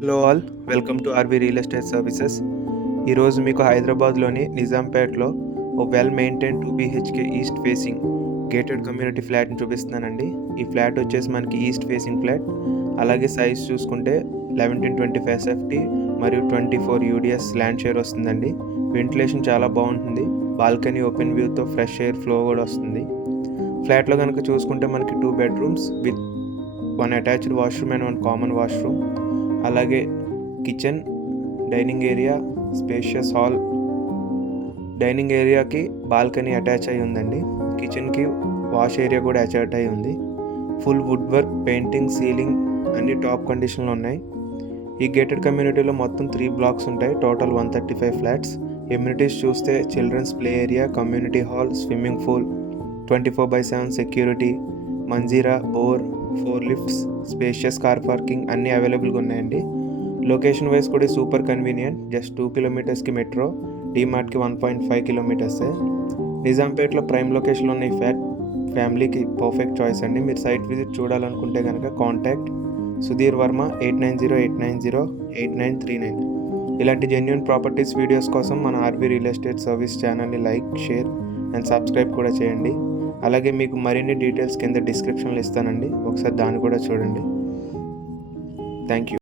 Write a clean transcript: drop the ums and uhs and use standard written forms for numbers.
Hello all, welcome to RV real estate services. ఈరోజు మీకు హైదరాబాద్లోని నిజాంపేట్లో ఓ well maintain 2 BHK east facing gated community ఫ్లాట్ని చూపిస్తున్నానండి. ఈ ఫ్లాట్ వచ్చేసి మనకి ఈస్ట్ ఫేసింగ్ ఫ్లాట్. అలాగే సైజ్ చూసుకుంటే 11-25 SFT మరియు 24 UDS ల్యాండ్ షేర్ వస్తుందండి. వెంటిలేషన్ చాలా బాగుంటుంది. బాల్కనీ ఓపెన్ వ్యూతో ఫ్రెష్ ఎయిర్ ఫ్లో కూడా వస్తుంది. ఫ్లాట్లో కనుక చూసుకుంటే మనకి 2 bedrooms with 1 attached washroom and 1 common washroom, అలాగే kitchen, dining area, spacious hall. Dining ఏరియాకి బాల్కనీ అటాచ్ అయి ఉందండి. కిచెన్కి వాష్ ఏరియా కూడా అటాచ్ అయి ఉంది. Full wood work, painting, ceiling అన్ని టాప్ కండిషన్లో ఉన్నాయి. ఈ గేటెడ్ కమ్యూనిటీలో మొత్తం 3 blocks ఉంటాయి. Total 135 flats. ఎమ్యూనిటీస్ చూస్తే children's play area, community hall, swimming pool, 24/7 security, Manjira, bore, 4 lifts, spacious car parking అన్నీ అవైలబుల్గా ఉన్నాయండి. లొకేషన్ వైజ్ కూడా super convenient. Just 2 kilometers metro, డీమార్ట్కి 1.5 kilometers. నిజాంపేట్లో ప్రైమ్ లొకేషన్లో ఉన్న ఈ ఫ్యామిలీకి పర్ఫెక్ట్ చాయిస్ అండి. మీరు సైట్ విజిట్ చూడాలనుకుంటే కనుక కాంటాక్ట్ సుధీర్ వర్మ 8908908939. ఇలాంటి జెన్యూన్ ప్రాపర్టీస్ వీడియోస్ కోసం మన ఆర్వి రియల్ ఎస్టేట్ సర్వీస్ ఛానల్ని లైక్, షేర్ అండ్ సబ్స్క్రైబ్ కూడా చేయండి. అలాగే మీకు మరిన్ని డీటెయిల్స్ కింద డిస్క్రిప్షన్లో ఇస్తానండి, ఒకసారి దాన్ని కూడా చూడండి. Thank you.